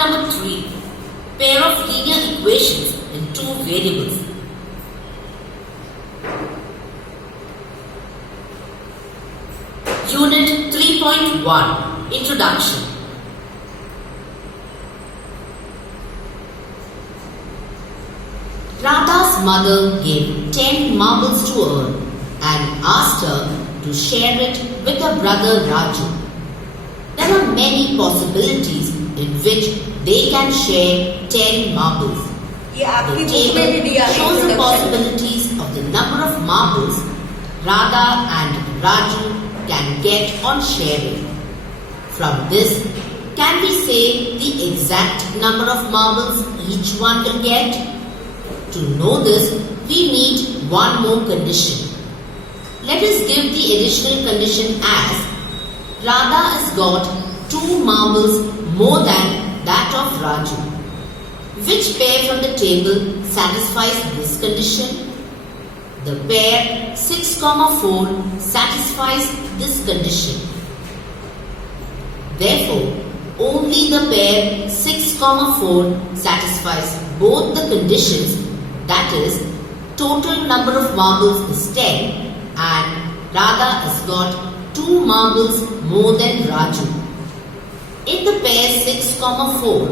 number 3. Pair of linear equations in two variables. Unit 3.1 Introduction. Radha's mother gave 10 marbles to her and asked her to share it with her brother Raju. There are many possibilities in which they can share 10 marbles. The table shows the possibilities of the number of marbles Radha and Raju can get on sharing. From this, can we say the exact number of marbles each one will get? To know this, we need one more condition. Let us give the additional condition as Radha has got 2 marbles more than that of Raju. Which pair from the table satisfies this condition? The pair 6, 4 satisfies this condition. Therefore, only the pair 6, 4 satisfies both the conditions, that is, total number of marbles is 10 and Radha has got 2 marbles more than Raju. In the pair 6, 4,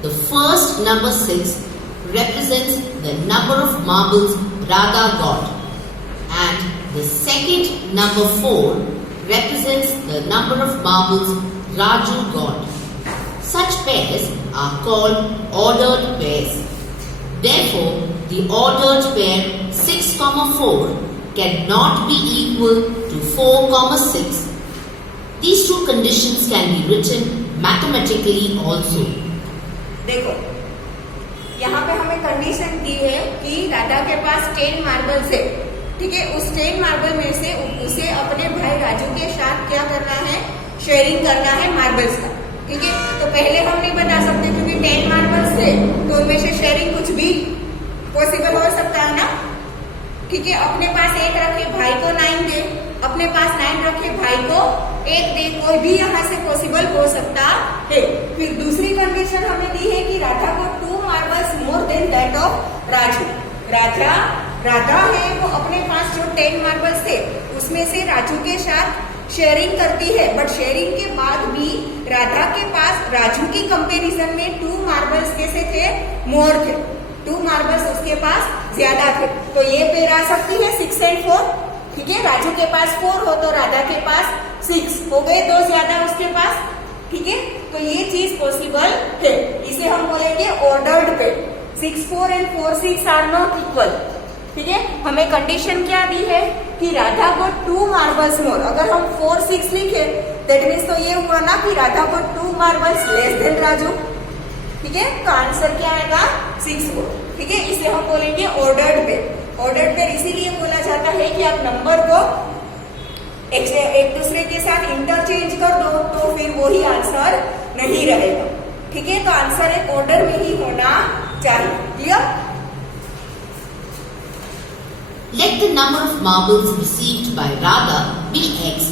the first number 6 represents the number of marbles Radha got and the second number 4 represents the number of marbles Raju got. Such pairs are called ordered pairs. Therefore, the ordered pair 6, 4 cannot be equal to 4, 6. These two conditions can be written mathematically also. देखो, यहाँ पे हमें कंडीशन दी है कि राधा के पास 10 मार्बल्स है, ठीक है। उस 10 मार्बल में से उसे अपने भाई राजू के साथ क्या करना है, शेयरिंग करना है मार्बल्स का, ठीक है। तो पहले हम नहीं बता सकते क्योंकि 10 मार्बल्स है तो उनमें से शेयरिंग कुछ भी पॉसिबल हो सकता है ना, ठीक है। अपने पास 1 रखे, भाई को 9 दे, अपने पास 9 रखे, भाई को 1 दे, कोई भी यहाँ से पॉसिबल हो सकता है। फिर दूसरी कंडीशन हमें दी है कि राधा को 2 marbles more than that of Raju. राधा है वो अपने पास जो 10 मार्बल्स थे उसमें से राजू के साथ शेयरिंग करती है, बट शेयरिंग के बाद भी राधा के पास राजू की कंपैरिजन में 2 मार्बल्स कैसे थे, मोर थे, 2 मार्बल्स उसके पास ज्यादा थे। तो ये पेयर आ सकती है 6 और 4, ठीक है। राजू के पास 4 हो तो राधा के पास 6 हो गए, 2 ज्यादा उसके पास, ठीक है। तो ये चीज पॉसिबल है, इसे हम बोलेंगे ordered pair. 6, 4 and 4, 6 are not equal, ठीक है। हमें कंडीशन क्या दी है कि राधा को 2 मार्बल्स मोर। अगर हम 4, 6 लिखे दैट मीन्स तो ये हुआ ना कि राधा को 2 मार्बल्स लेस देन राजू, ठीक है। तो आंसर क्या आएगा 6, 4, ठीक है। इसे हम बोलेंगे ऑर्डर्ड पेयर। ऑर्डर्ड पेयर इसीलिए बोला जाता है कि आप नंबर को एक दूसरे के साथ इंटरचेंज कर दो तो फिर वही आंसर नहीं रहेगा, ठीक है। तो आंसर एक ऑर्डर में ही होना चाहिए, clear. Let the number of marbles received by Radha be X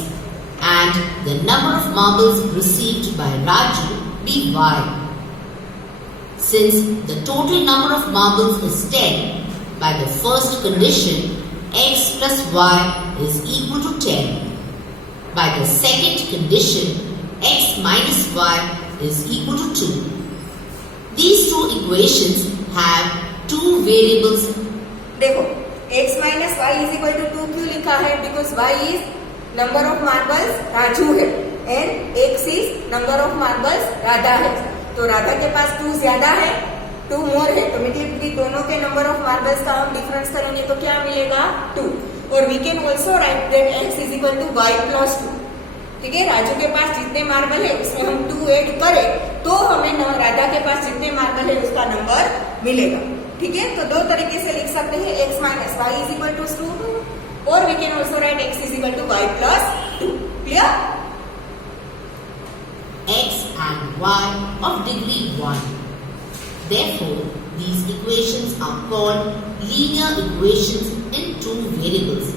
and the number of marbles received by Raju be Y. Since the total number of marbles is 10, by the first condition, X plus Y is equal to 10. By the second condition, X minus Y is equal to 2. These two equations have 2 variables. देखो, x minus y is equal to 2 क्यों लिखा है, because y is number of marbles Raju है and x is number of marbles Radha है। तो राधा के पास 2 ज्यादा है, 2 मोर है, तो मतलब दोनों के नंबर ऑफ मार्बल्स का हम डिफरेंस करेंगे तो क्या मिलेगा 2। और we can also write that x is equal to y plus 2, ठीक है। राजू के पास जितने मार्बल है उसमें हम 2 ऐड करें तो हमें राधा के पास जितने मार्बल है उसका नंबर मिलेगा, ठीक है। तो 2 तरीके से लिख सकते हैं, x minus y is equal to 2 और we can also write x is equal to y plus 2, clear. X and Y of degree 1. Therefore, these equations are called linear equations in 2 variables.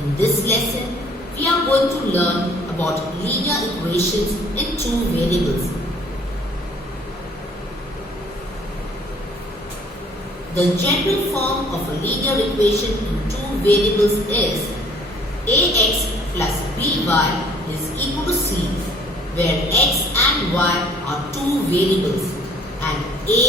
In this lesson, we are going to learn about linear equations in 2 variables. The general form of a linear equation in two variables is ax plus by is equal to c, where x and y are two variables and a,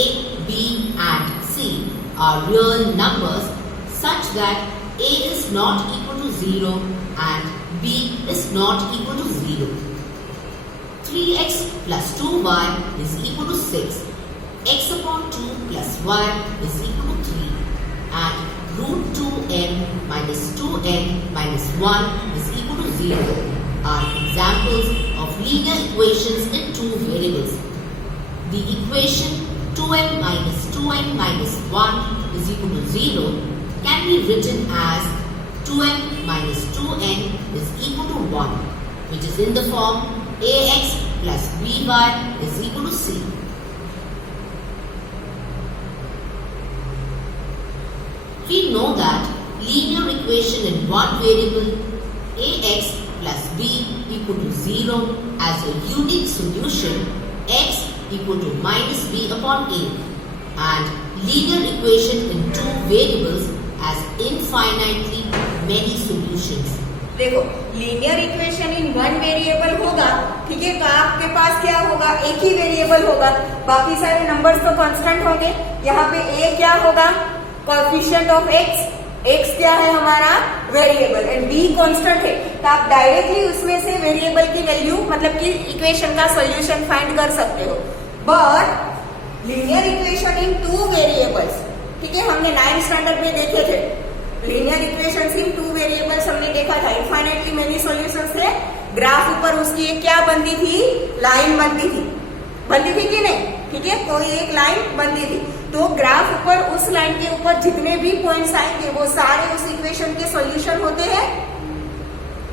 b and c are real numbers such that a is not equal to 0 and b is not equal to 0. 3x plus 2y is equal to 6. X upon 2 plus y is equal to 3 and root 2n minus 2n minus 1 is equal to 0 are examples of linear equations in two variables. The equation 2n minus 1 is equal to 0 can be written as 2n minus 2n is equal to 1, which is in the form ax plus by is equal to c. We know that linear equation in one variable ax plus b equal to 0 as a unique solution x equal to minus b upon a, and linear equation in two variables as infinitely many solutions. देखो linear equation in one variable होगा, ठीक है, तो आपके पास क्या होगा, एक ही वेरिएबल होगा, बाकी सारे नंबर्स तो कांस्टेंट होंगे। यहाँ पे a क्या होगा, कोएफिशिएंट ऑफ x क्या है हमारा वेरिएबल एंड b कांस्टेंट है, तो आप डायरेक्टली उसमें से वेरिएबल की वैल्यू मतलब कि इक्वेशन का सॉल्यूशन फाइंड कर सकते हो। But linear equation in two variables, ठीक है, हमने 9th स्टैंडर्ड में देखे थे लीनियर इक्वेशंस इन टू वेरिएबल्स, हमने देखा था इनफाइनाइटली मेनी सॉल्यूशंस थे। ग्राफ ऊपर उसकी एक क्या बनती थी, लाइन बनती थी कि नहीं, ठीक है, कोई एक लाइन बनती थी, तो ग्राफ ऊपर उस लाइन के ऊपर जितने भी पॉइंट्स आएंगे वो सारे उस इक्वेशन के सॉल्यूशन होते हैं,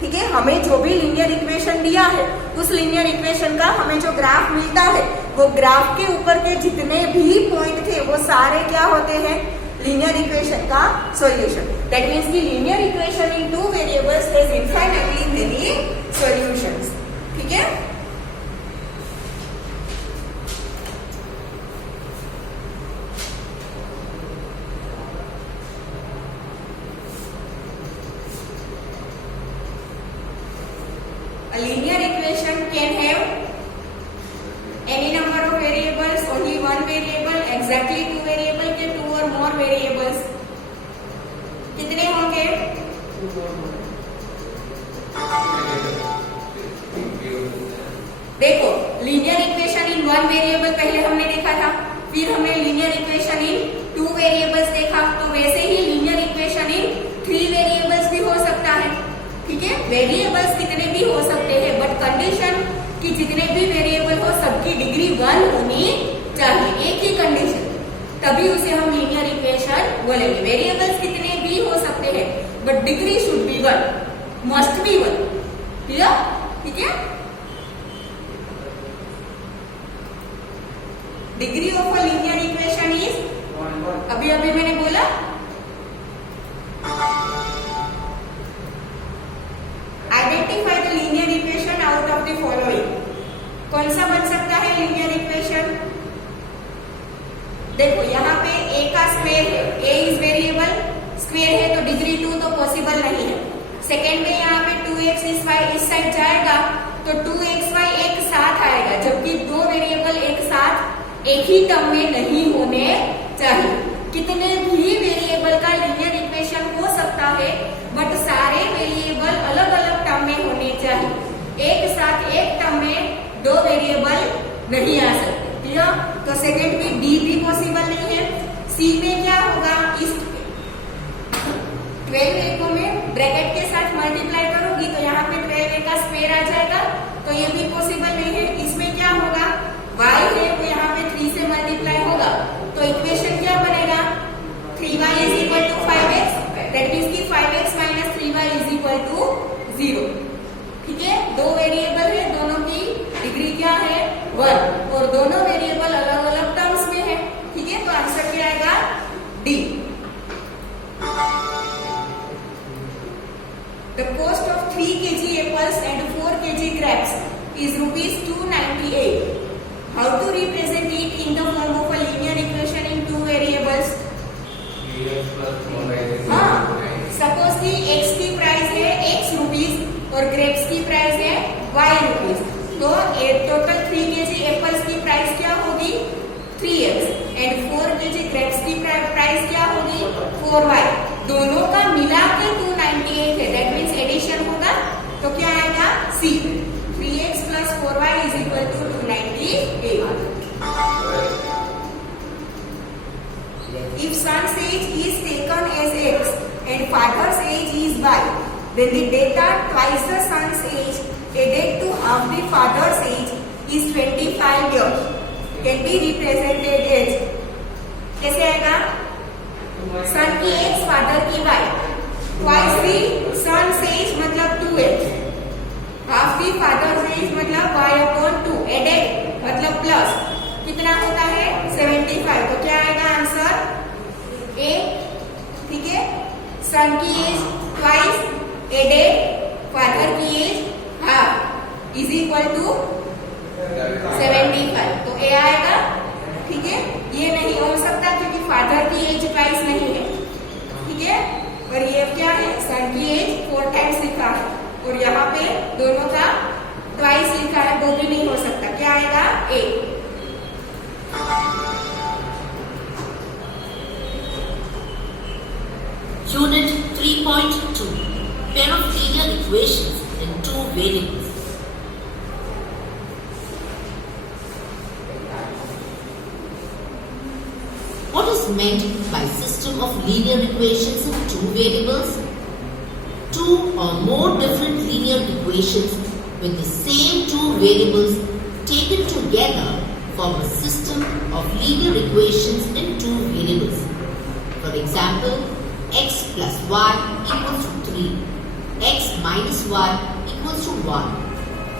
ठीक है। हमें जो भी लीनियर इक्वेशन दिया है उस लीनियर इक्वेशन का हमें जो ग्राफ मिलता है वो ग्राफ के ऊपर के जितने भी पॉइंट थे वो सारे क्या होते हैं, लीनियर इक्वेशन का सॉल्यूशन। दैट मीन्स की linear equation in two variables has infinitely many solutions, ठीक है। A linear equation can have any number of variables, only one variable, exactly two variable के two or more variables, कितने होंगे, देखो linear equation in one variable पहले हमने देखा था, फिर हमने linear equation in two variables देखा, तो वैसे ही linear equation in three variables भी हो सकता है, ठीक है। वेरिएबल्स कितने भी हो सकते हैं बट कंडीशन कि जितने भी वेरिएबल हो सबकी डिग्री 1 होनी चाहिए, एक ही कंडीशन, तभी उसे हम लीनियर इक्वेशन बोलेंगे। वेरिएबल्स कितने भी हो सकते हैं but degree should be 1, must be 1, क्लियर, ठीक है। Degree of a linear equation is, अभी मैंने बोला identify the linear equation out of the following. कौन सा बन सकता है लीनियर इक्वेशन, देखो यहाँ पे a का स्क्वायर है, a इज वेरिएबल, स्क्वायर है तो डिग्री 2 तो पॉसिबल नहीं है। सेकेंड में यहाँ पे 2x इस साइड जाएगा तो 2xy एक साथ आएगा, जबकि दो वेरिएबल एक साथ एक ही टर्म में नहीं होने चाहिए। कितने भी वेरिएबल का लीनियर इक्वेशन हो सकता है बट सारे वेरिएबल अलग अलग टर्म में होने चाहिए, एक साथ एक टर्म में दो वेरिएबल नहीं आ सकते, ठीक है। तो सेकेंड में डी भी पॉसिबल नहीं है। सी में क्या होगा, इस 12a को मैं ब्रैकेट के साथ मल्टीप्लाई करूंगी तो यहाँ पे 12a का स्क्वायर आ जाएगा, तो ये भी पॉसिबल नहीं है। इसमें क्या होगा, y है वो यहाँ पे 3 से मल्टीप्लाई होगा, तो इक्वेशन क्या बनेगा, 3y is equal to 5x, that means की 5x minus 3y is equal to 0, ठीक है। दो वेरिएबल है, दोनों की डिग्री क्या है 1 और दोनों वेरिएबल अलग अलग टर्म्स में है, ठीक है। तो आंसर क्या आएगा, D. The cost of 3 kg apples and 4 kg grapes is ₹298. How to represent it in the form of a linear equation in two variables? हाँ, सपोज की एक्स की प्राइस है एक्स रुपीज और ग्रेप्स की प्राइस है वाई रुपीज, तो टोटल 3 kg एप्पल्स की प्राइस क्या होगी 3x एंड 4 kg ग्रेप्स की प्राइस क्या होगी 4y। दोनों का मिला के 298 है, दैट मीन्स एडिशन होगा तो क्या आएगा C, 3x plus 4y is equal to 298। If son's age is taken as x and father's age is y, then the data twice the son's age added to half the father's age is 25 years can be represented as, कैसे आएगा सन की x father की y, twice the son's age मतलब 2x, half the father's age मतलब y upon 2, added मतलब प्लस, कितना होता है 75, तो क्या आएगा आंसर ए। ठीक है, सन की एज ट्वाइस एडेड फादर की age half is equal to 75, तो ए आएगा। ठीक है, ये नहीं हो सकता क्योंकि फादर की एज ट्वाइस नहीं है। ठीक है, और ये क्या है सन की एज 4 टाइम्स लिखा है और यहाँ पे दोनों का ट्वाइस लिखा है, वो भी नहीं हो सकता, क्या आएगा ए। Unit 3.2 Pair of linear equations in two variables. What is meant by system of linear equations in two variables? Two or more different linear equations with the same two variables taken together form a system of linear equations in two variables. For example, x plus y equals to 3, x minus y equals to 1,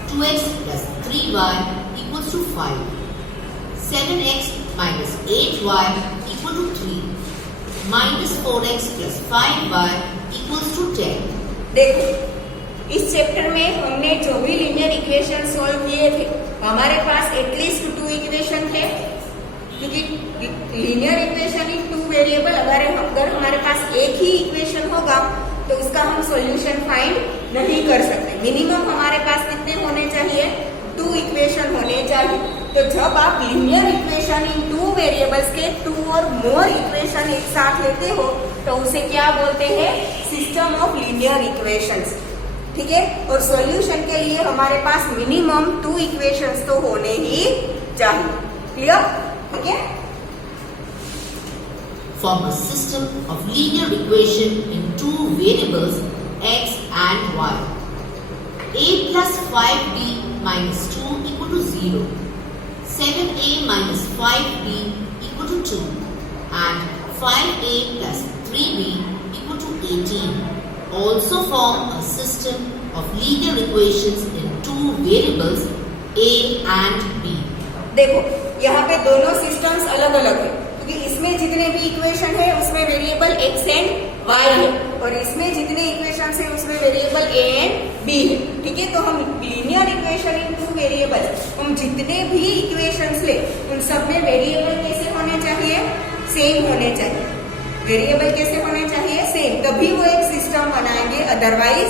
2x plus 3y equals to 5, 7x minus 8y equal to 3, minus 4x plus 5y equals to 10. देखो, इस चैप्टर में हमने जो भी linear equation solve किए थे, हमारे पास एटलीस्ट 2 इक्वेशन थे, क्योंकि लीनियर इक्वेशन इन 2 वेरिएबल अगर हमारे पास एक ही इक्वेशन होगा तो उसका हम सॉल्यूशन फाइंड नहीं कर सकते। मिनिमम हमारे पास कितने होने चाहिए 2 इक्वेशन होने चाहिए। तो जब आप लीनियर इक्वेशन इन 2 वेरिएबल्स के 2 और मोर इक्वेशन एक साथ लेते हो तो उसे क्या बोलते हैं सिस्टम ऑफ लीनियर इक्वेशंस। ठीक है, और सॉल्यूशन के लिए हमारे पास मिनिमम 2 इक्वेशंस तो होने ही चाहिए। क्लियर? ठीक है, form a system of linear equation in two variables x and y. A plus 5b minus 2 equal to 0. 7a minus 5b equal to 2. And 5a plus 3b equal to 18. Also form a system of linear equations in two variables a and b. देखो, यहाँ पे दोनों सिस्टम्स अलग अलग है क्योंकि इसमें जितने भी इक्वेशन है उसमें वेरिएबल x एंड y है और इसमें जितने इक्वेशन है उसमें वेरिएबल a एंड b है। ठीक है, तो हम लीनियर इक्वेशन इन 2 वेरिएबल, हम जितने भी इक्वेशंस ले उन सब में वेरिएबल कैसे होने चाहिए सेम होने चाहिए। वेरिएबल कैसे होने चाहिए सेम, तभी वो एक सिस्टम बनाएंगे, अदरवाइज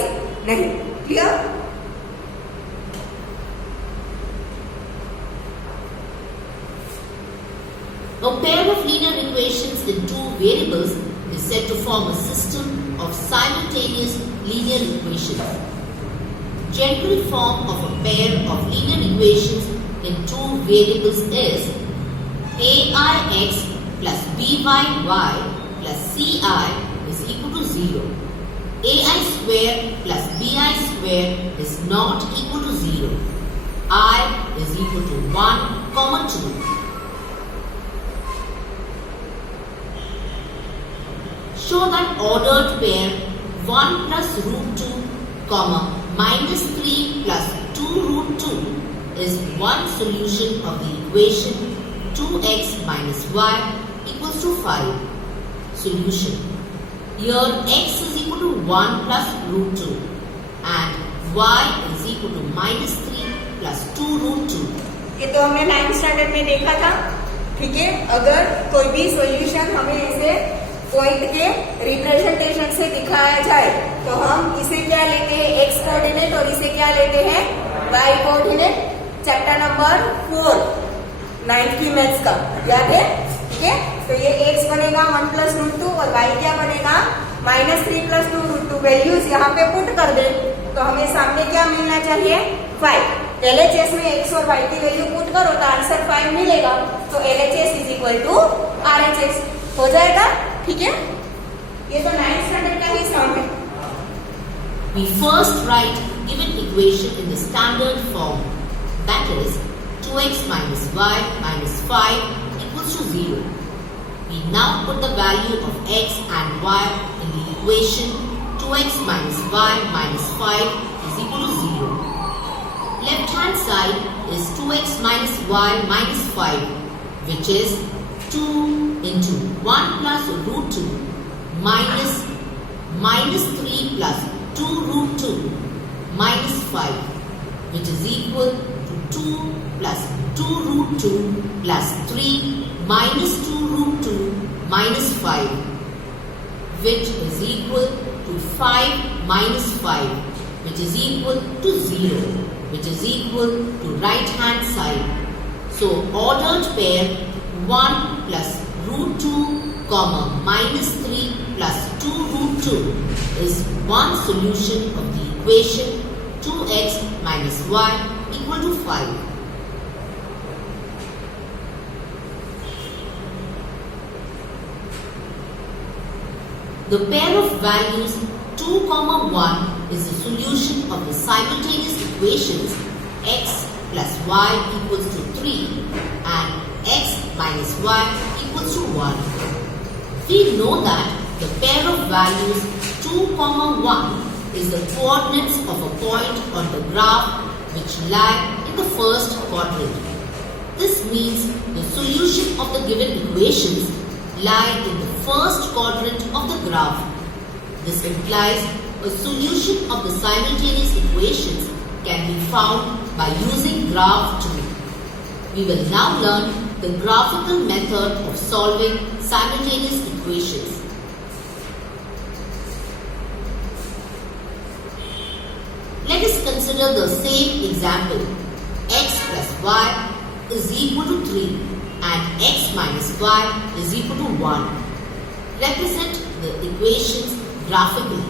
नहीं। Clear? A pair of linear equations in two variables is said to form a system of simultaneous linear equations. General form of a pair of linear equations in two variables is aix plus byy plus ci is equal to 0. ai square plus bi square is not equal to 0. I is equal to 1, 2. Show that ordered pair 1 plus root 2, comma minus 3 plus 2 root 2 is one solution of the equation 2x minus y equals to 5. Solution. Here x is equal to 1 plus root 2 and y is equal to minus 3 plus 2 root 2. ये तो हमने 9th standard में देखा था। ठीक है, अगर कोई भी सॉल्यूशन हमें ऐसे पॉइंट के रिप्रेजेंटेशन से दिखाया जाए तो हम इसे क्या लेते हैं, एक्स कोऑर्डिनेट, और इसे क्या लेते हैं, वाई कोऑर्डिनेट। चैप्टर नंबर 4 9th की मैथ्स का याद है, ठीक है। तो ये एक्स बनेगा 1 + √2 और वाई क्या बनेगा -3 + 2 √2। वैल्यूज यहाँ पे पुट कर दे तो हमें सामने क्या मिलना चाहिए, 5। LHS में एक्स और वाई की वैल्यू पुट करो तो आंसर 5 मिलेगा। तो LHS = RHS हो जाएगा, ठीक है। ये तो 9th स्टैंडर्ड का ही सम है। We first write given equation in the standard form, that is 2x minus y minus 5 equals to 0. We now put the value of x and y in the equation 2x minus y minus 5 is equal to 0. Left hand side is 2x minus y minus 5, which is 2 into 1 plus √2 minus -3 plus 2 √2 minus 5, which is equal to 2 plus 2 √2 plus 3 minus 2 √2 minus 5, which is equal to 5 minus 5, which is equal to 0, which is equal to right hand side. So ordered pair 1 plus √2 comma -3 plus 2 √2 is one solution of the equation 2x minus y equal to 5. The pair of values 2, 1 is the solution of the simultaneous equations x plus y equals to 3 and x minus y equals to 1. We know that the pair of values 2, 1 is the coordinates of a point on the graph which lie in the first quadrant. This means the solution of the given equations lie in the first quadrant of the graph. This implies a solution of the simultaneous equations can be found by using graph tool. We will now learn the graphical method of solving simultaneous equations. Let us consider the same example. X plus y is equal to 3 and x minus y is equal to 1. Represent the equations graphically.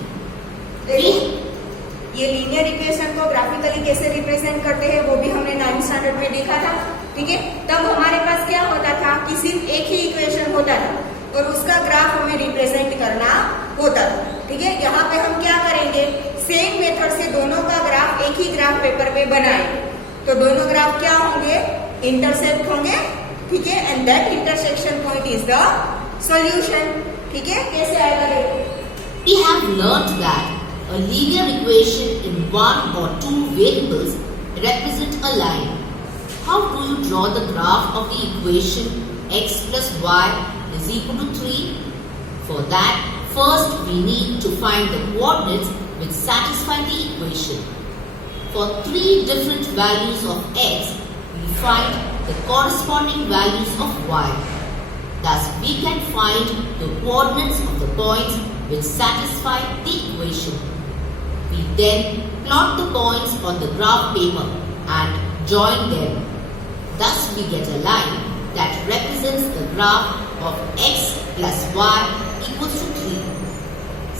ये linear equation को ग्राफिकली कैसे रिप्रेजेंट करते हैं वो भी हमने 9th standard में देखा था, ठीक है। तब हमारे पास क्या होता था कि सिर्फ एक ही इक्वेशन होता था और उसका ग्राफ हमें रिप्रेजेंट करना होता था, ठीक है। यहाँ पे हम क्या करेंगे, सेम मेथड से दोनों का ग्राफ एक ही ग्राफ पेपर पे बनाएंगे। तो दोनों ग्राफ क्या होंगे, इंटरसेक्ट होंगे, ठीक है, and that intersection point is the solution, ठीक है। कैसे आएगा देखो। We have learnt that a linear equation in one or two variables represent a line. How do you draw the graph of the equation x plus y is equal to 3? For that, first we need to find the coordinates which satisfy the equation. For 3 different values of x, we find the corresponding values of y. Thus, we can find the coordinates of the points which satisfy the equation. We then plot the points on the graph paper and join them. Thus, we get a line that represents the graph of x plus y equals to 3.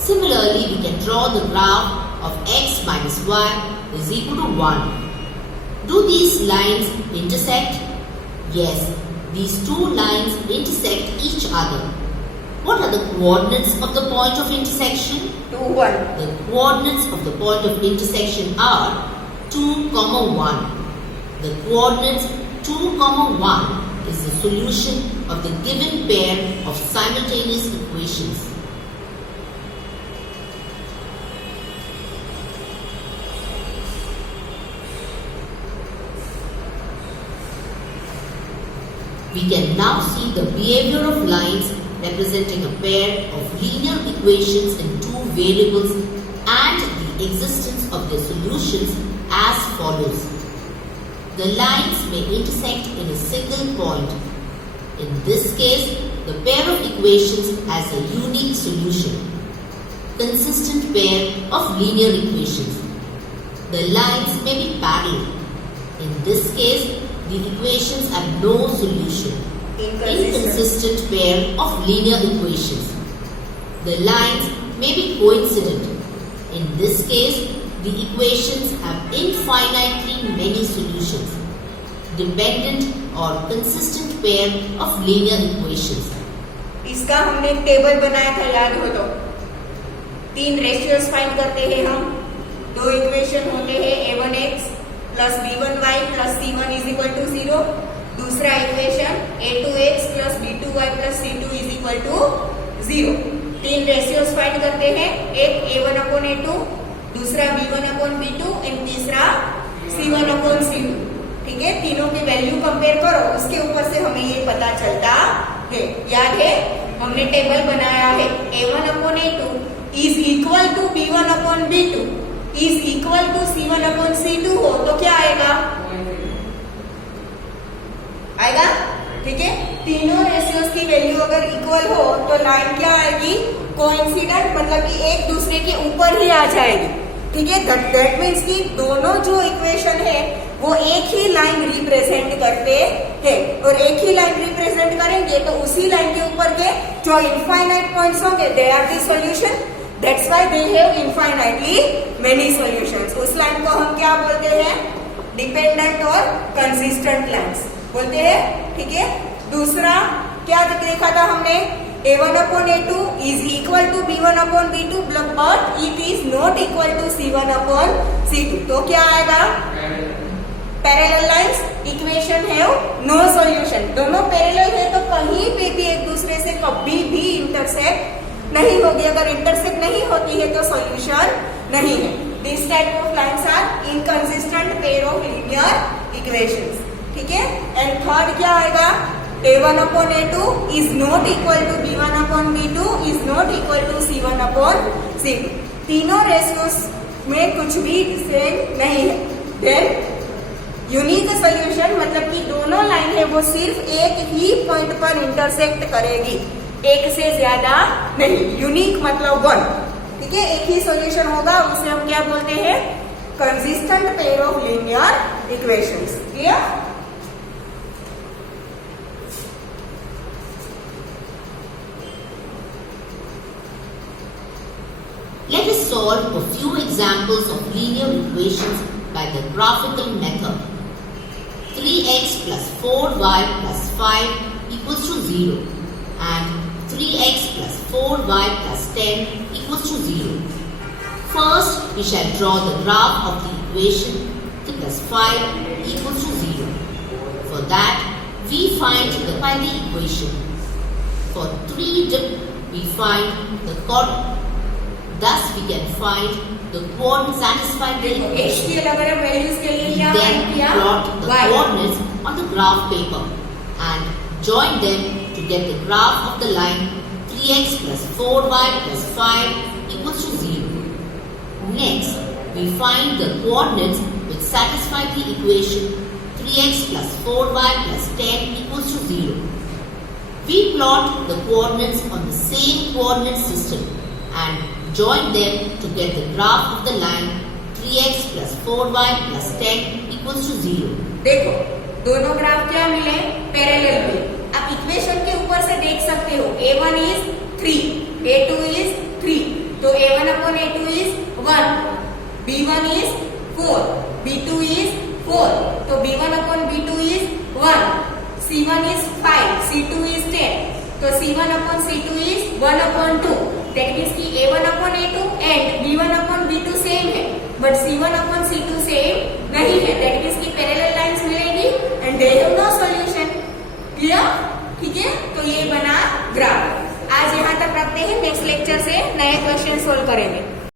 Similarly, we can draw the graph of x minus y is equal to 1. Do these lines intersect? Yes, these two lines intersect each other. What are the coordinates of the point of intersection? 2, 1. The coordinates of the point of intersection are 2, 1. The coordinates 2, 1 is the solution of the given pair of simultaneous equations. We can now see the behavior of lines representing a pair of linear equations in two variables and the existence of their solutions as follows. The lines may intersect in a single point. In this case, the pair of equations as a unique solution. Consistent pair of linear equations. The lines may be parallel. In this case, the equations have no solution. Inconsistent pair of linear equations. The lines may be coincident. In this case, the equations have infinitely many solutions. Dependent or consistent pair of linear equations. इसका हमने एक टेबल बनाया था, याद हो तो 3 ratios find करते हैं हम। 2 इक्वेशन होते हैं a1x plus b1y plus c1 is equal to 0। दूसरा equation a2x plus b2y plus c2 is equal to 0। 3 ratios find करते हैं, एक a1/a2, दूसरा b1/b2 एंड तीसरा c1/c2। ठीक है, तीनों की वैल्यू कंपेयर करो, उसके ऊपर से हमें ये पता चलता है। याद है, हमने टेबल बनाया है a1/a2 is equal to b1/b2 is equal to c1/c2 हो तो क्या आएगा? आएगा। ठीक है, तीनों रेशियोज की वैल्यू अगर इक्वल हो तो लाइन क्या आएगी? कोइंसिडेंट, मतलब कि एक दूसरे के ऊपर ही आ जाएगी। ठीक है, दैट मीन्स कि दोनों जो इक्वेशन है वो एक ही लाइन रिप्रेजेंट करते हैं, और एक ही लाइन रिप्रेजेंट करेंगे तो उसी लाइन के ऊपर के जो इनफाइनाइट पॉइंट्स होंगे they are the solution. That's why they have infinitely many solutions. उस लाइन को हम क्या बोलते हैं? डिपेंडेंट और कंसिस्टेंट लाइंस बोलते हैं। ठीक है, दूसरा क्या देखा था हमने? a1/a2 is equal to b1/b2 but it is not equal to c1/c2। तो क्या आएगा? Parallel lines equation have no solution. दोनों पैरेलल है तो कहीं पे भी एक दूसरे से कभी भी इंटरसेक्ट नहीं होगी। अगर इंटरसेक्ट नहीं होती है तो सॉल्यूशन नहीं है। This type of lines are inconsistent pair of linear equations. ठीक है, एंड थर्ड क्या आएगा? a1/a2 is not equal to b1/b2 is not equal to c1/c2। तीनों रेशियोज में कुछ भी सेम नहीं है। देन यूनिक सोल्यूशन, मतलब कि दोनों लाइन है वो सिर्फ एक ही पॉइंट पर इंटरसेक्ट करेगी, एक से ज्यादा नहीं। यूनिक मतलब 1। ठीक है, एक ही सोल्यूशन होगा, उसे हम क्या बोलते हैं? Consistent pair of linear equations. Clear? Let us solve a few examples of linear equations by the graphical method. 3x plus 4y plus 5 equals to 0 and 3x plus 4y plus 10 equals to 0. First, we shall draw the graph of the equation 3 plus 5 equals to 0. For that, we find the equation. For 3 dip, we find the coordinate. Thus, we can find the coordinate satisfied the equation. We then plot the coordinates on the graph paper and join them to get the graph of the line 3x plus 4y plus 5 equals to 0. Next, we find the coordinates which satisfy the equation 3x plus 4y plus 10 equals to 0. We plot the coordinates on the same coordinate system and join them to get the graph of the line 3x plus 4y plus 10 equals to 0. देखो, दोनों ग्राफ क्या मिले? पैरेलल मिले। आप इक्वेशन के ऊपर से देख सकते हो, a1 is 3, a2 is 3, तो a1/a2 is 1, b1 is 4, b2 is 4, तो b1/b2 is 1, c1 is 5, c2 is 10, तो c1/c2 is 1/2। That means कि a1/a2 and b1/b2 सेम है, बट c1/c2 सेम नहीं है। That means कि पैरेलल लाइंस मिलेगी and they have no solution. Clear? ठीक है, तो ये बना ग्राफ। आज यहाँ तक रखते हैं, नेक्स्ट लेक्चर से नए क्वेश्चन सोल्व करेंगे।